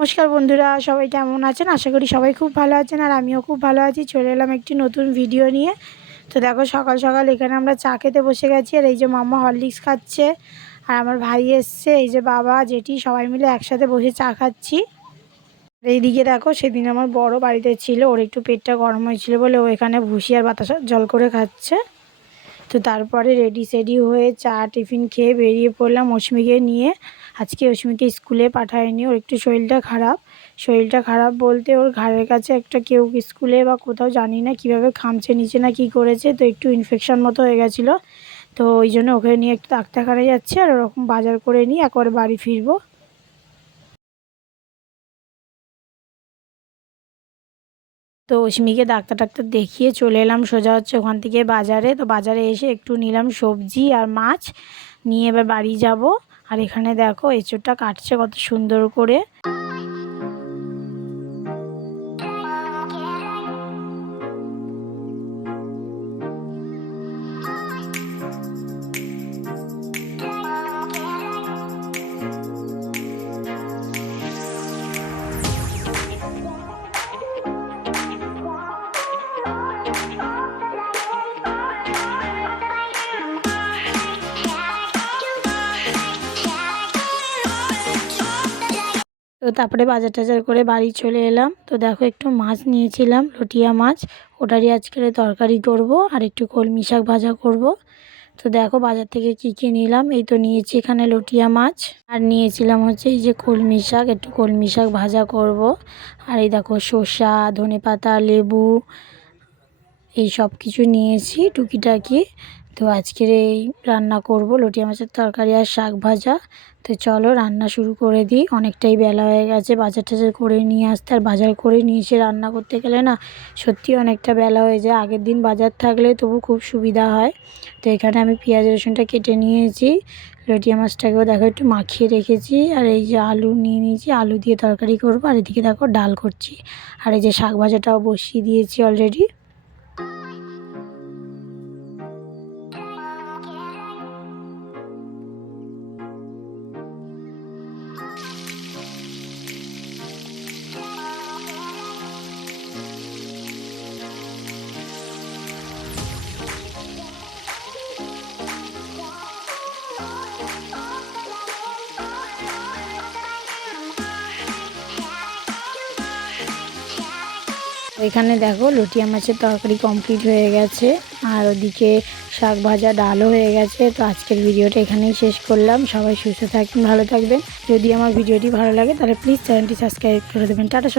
নমস্কার বন্ধুরা, সবাই কেমন আছেন? আশা করি সবাই খুব ভালো আছেন আর আমিও খুব ভালো আছি। চলে এলাম একটি নতুন ভিডিও নিয়ে। তো দেখো, সকাল সকাল এখানে আমরা চা খেতে বসে গেছি। আর এই যে মাম্মা হরলিক্স খাচ্ছে, আর আমার ভাই এসছে, এই যে বাবা জেঠি সবাই মিলে একসাথে বসে চা খাচ্ছি। এইদিকে দেখো, সেদিন আমার বড় বাড়িতে ছিল, ওর একটু পেটটা গরম হয়েছিল বলে ও এখানে ভুসি আর বাতাসা জল করে খাচ্ছে। তো তারপরে রেডি সেডি হয়ে চা টিফিন খেয়ে বেরিয়ে পড়লাম অস্মিকে নিয়ে। আজকে অস্মিকে স্কুলে পাঠায়নি, ওর একটু শরীরটা খারাপ বলতে ওর ঘাড়ের কাছে একটা কেউ স্কুলে বা কোথাও জানি না কীভাবে খামচে নিচে না কি করেছে, তো একটু ইনফেকশন মতো হয়ে গেছিলো। তো ওই জন্য ওকে নিয়ে একটু ডাক্তারখানায় যাচ্ছে, আর ওরকম বাজার করে নিয়ে একবারে বাড়ি ফিরবো। তো অস্মিকে ডাক্তার দেখিয়ে চলে এলাম সোজা হচ্ছে ওখান থেকে বাজারে। তো বাজারে এসে একটু নিলাম সবজি আর মাছ নিয়ে এবার বাড়ি যাব। আর এখানে দেখো এঁচোড়টা কাটছে কত সুন্দর করে। তো তারপরে বাজার টাজার করে বাড়ি চলে এলাম। তো দেখো, একটু মাছ নিয়েছিলাম, লটিয়া মাছ, ওটারই আজকের তরকারি করব আর একটু কলমি শাক ভাজা করব। তো দেখো বাজার থেকে কী নিলাম, এই তো নিয়েছি এখানে লটিয়া মাছ, আর নিয়েছিলাম হচ্ছে এই যে কলমি শাক, একটু কলমি শাক ভাজা করব। আর এই দেখো শসা, ধনেপাতা, লেবু, এই সব কিছু নিয়েছি টুকিটাকি। তো আজকের এই রান্না করব লটিয়া মাছের তরকারি আর শাক ভাজা। তো চলো রান্না শুরু করে দিই, অনেকটাই বেলা হয়ে গেছে বাজার টাজার করে নিয়ে আসতে। আর বাজার করে নিয়ে এসে রান্না করতে গেলে না সত্যি অনেকটা বেলা হয়ে যায়। আগের দিন বাজার থাকলে তবু খুব সুবিধা হয়। তো এখানে আমি পেঁয়াজ রসুনটা কেটে নিয়েছি, লটিয়া মাছটাকেও দেখো একটু মাখিয়ে রেখেছি। আর এই যে আলু নিয়ে নিয়েছি, আলু দিয়ে তরকারি করব। আর এদিকে দেখো ডাল করছি, আর এই যে শাক ভাজাটাও বসিয়ে দিয়েছি অলরেডি। এখানে দেখো লটিয়া মাছের তরকারি কমপ্লিট হয়ে গেছে, আর ওদিকে শাক ভাজা ডালও হয়ে গেছে। তো আজকের ভিডিওটা এখানেই শেষ করলাম। সবাই সুস্থ থাকবেন, ভালো থাকবেন। যদি আমার ভিডিওটি ভালো লাগে তাহলে প্লিজ চ্যানেলটি সাবস্ক্রাইব করে দেবেন। টাটা সবাই।